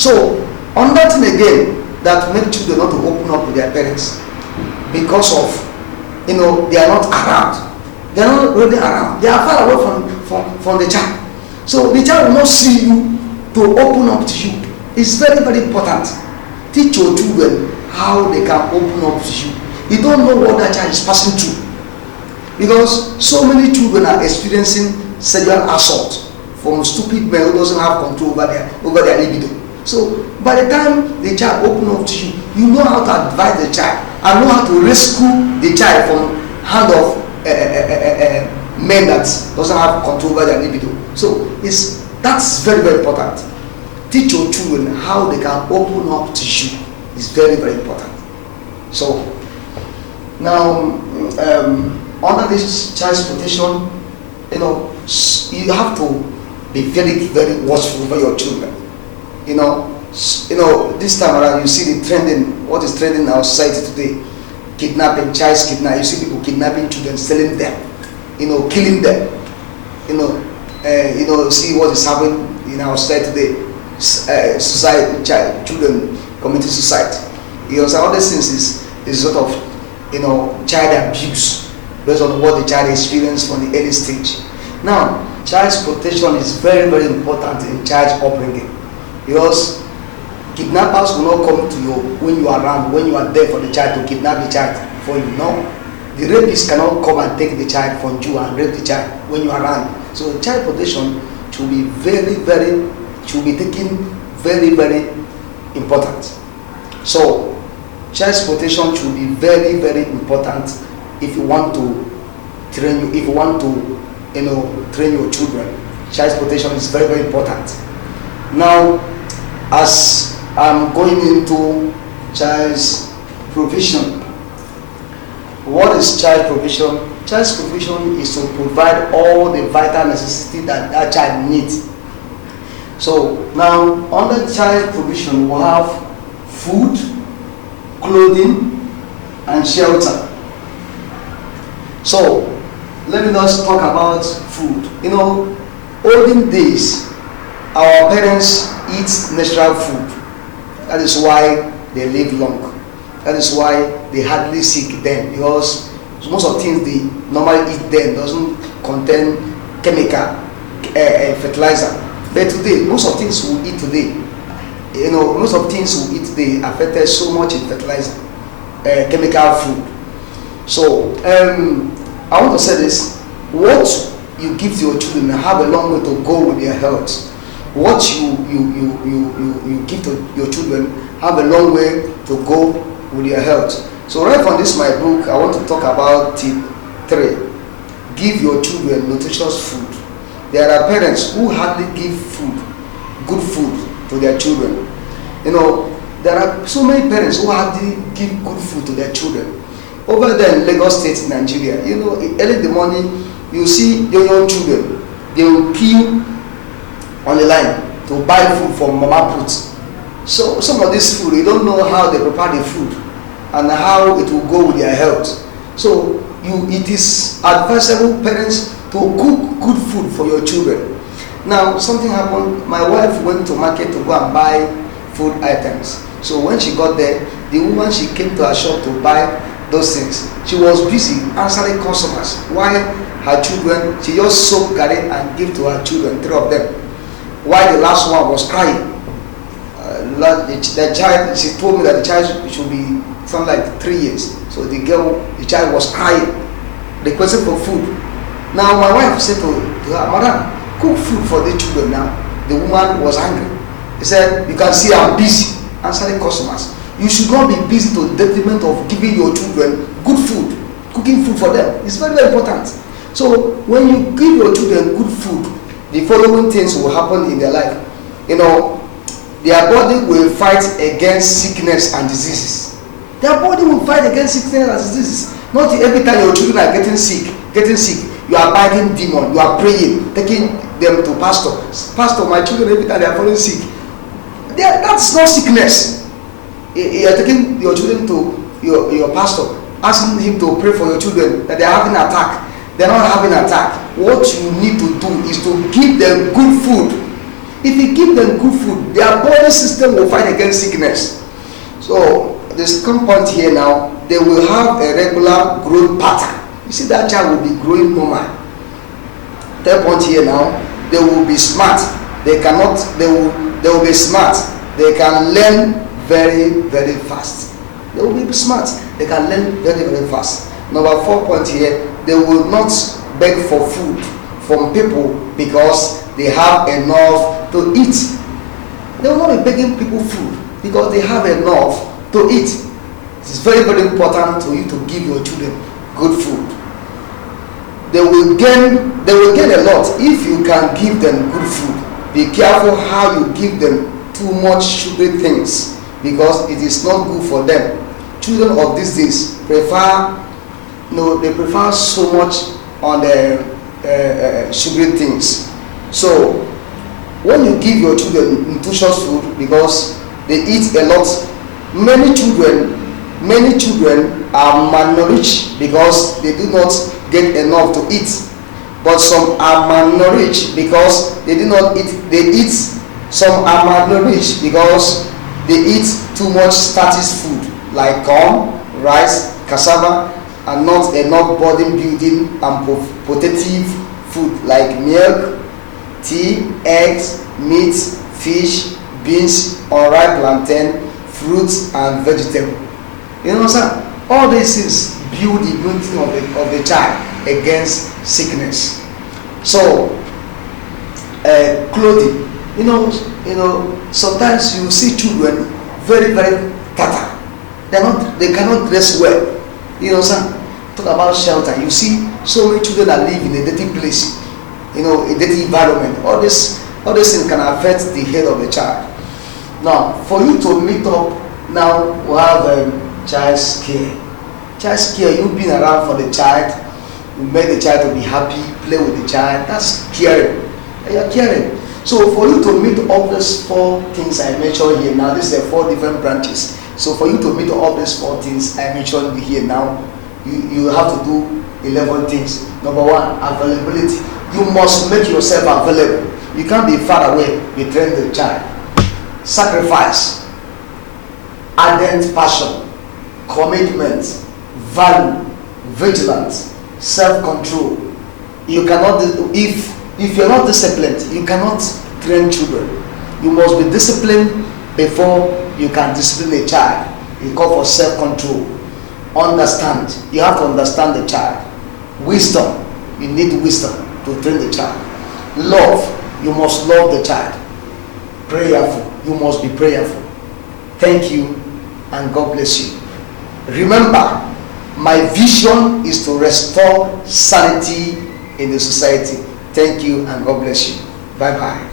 So, on that thing again, that make children not to open up to their parents because of, they are not around. They are not really around. They are far away from the child. So the child will not see you to open up to you. It's very, very important. Teach your children how they can open up to you. You don't know what that child is passing through. Because so many children are experiencing sexual assault from stupid men who doesn't have control over their libido. So by the time the child opens up to you, you know how to advise the child and know how to rescue the child from hand of men that doesn't have control over their libido. So that's very, very important. Teach your children how they can open up to you. It's very, very important. So now under this child's protection, you have to be very, very watchful over your children. This time around you see the trending, what is trending in our society today, kidnapping, child's kidnapping. You see people kidnapping children, selling them, killing them. See what is happening in our society today. Children committing suicide. All these things is sort of child abuse based on what the child experienced from the early stage. Now, child's protection is very, very important in child's upbringing, because kidnappers will not come to you when you are around, when you are there for the child to kidnap the child for you. No, the rapist cannot come and take the child from you and rape the child when you are around. So child protection should be taken very, very important. So child's protection should be very, very important if you want to train train your children. Child's protection is very, very important. Now, as I'm going into child's provision, what is child provision? Child's provision is to provide all the vital necessity that child needs. So now, under child provision, we have food, clothing, and shelter. So let me just talk about food. Olden days, our parents eat natural food. That is why they live long. That is why they hardly sick then, because most of the things they normally eat then doesn't contain chemical fertilizer. But today, most of things we eat today, most of things we eat today affected so much in fertilizer, chemical food. So I want to say this: what you give to your children have a long way to go with their health. What you give to your children have a long way to go with their health. So right from this my book, I want to talk about tip 3. Give your children nutritious food. There are parents who hardly give good food to their children. There are so many parents who hardly give good food to their children. Over there in Lagos State, Nigeria, early in the morning, you see young children, they will queue on the line to buy food from mama put. So some of this food, you don't know how they prepare the food and how it will go with their health. So it is advisable, parents, to cook good food for your children. Now, something happened. My wife went to market to go and buy food items. So when she got there, the woman, she came to her shop to buy those things. She was busy answering customers, while her children, she just soaked garri and gave to her children, 3 of them, while the last one was crying. The child, she told me that the child should be something like 3 years. So the child was crying, requesting for food. Now my wife said to her, "Madam, cook food for the children now." The woman was angry. He said, "You can see I'm busy answering customers. You should not be busy to the detriment of giving your children good food, cooking food for them. It's very, very important." So when you give your children good food, the following things will happen in their life. Their body will fight against sickness and diseases. Their body will fight against sickness and diseases. Not every time your children are getting sick, you are biting demon, you are praying, taking them to pastor. Pastor, my children, every time they are falling sick. That's not sickness. You are taking your children to your pastor, asking him to pray for your children that they are having an attack. They are not having an attack. What you need to do is to give them good food. If you give them good food, their body system will fight against sickness. So the second point here now, they will have a regular growth pattern. You see, that child will be growing normal. Third point here now, they will be smart. They will be smart. They can learn very, very fast. They will be smart. They can learn very, very fast. Number 4 point here, they will not beg for food from people because they have enough to eat. They will not be begging people food because they have enough to eat. It is very, very important for you to give your children good food. They will gain a lot if you can give them good food. Be careful how you give them too much sugary things because it is not good for them. Children of these days prefer so much on the sugary things. So when you give your children nutritious food because they eat a lot, many children are malnourished because they do not get enough to eat. But some are malnourished because they do not eat. Some are malnourished because they eat too much starchy food like corn, rice, cassava, and not enough body building and protective food like milk, tea, eggs, meat, fish, beans, unripe plantain, fruits, and vegetables. You know, sir, all these things build the immunity of the child against sickness. So clothing, you know, sometimes you see children very, very tata. They cannot dress well. You know, sir, talk about shelter. You see so many children that live in a dirty place, a dirty environment. All these things can affect the health of the child. Now, for you to meet up, now we have child's care. Child's care, you've been around for the child, you make the child to be happy, play with the child. That's caring. You're caring. So for you to meet all these 4 things I mentioned here now, these are 4 different branches. So for you to meet all these 4 things I mentioned here now, you have to do 11 things. Number 1, availability. You must make yourself available. You can't be far away. You train the child. Sacrifice, ardent passion, commitment, value, vigilance, self-control. You cannot, if you're not disciplined, you cannot train children. You must be disciplined before you can discipline a child. You call for self-control. Understand. You have to understand the child. Wisdom. You need wisdom to train the child. Love. You must love the child. Prayerful. You must be prayerful. Thank you and God bless you. Remember, my vision is to restore sanity in the society. Thank you and God bless you. Bye-bye.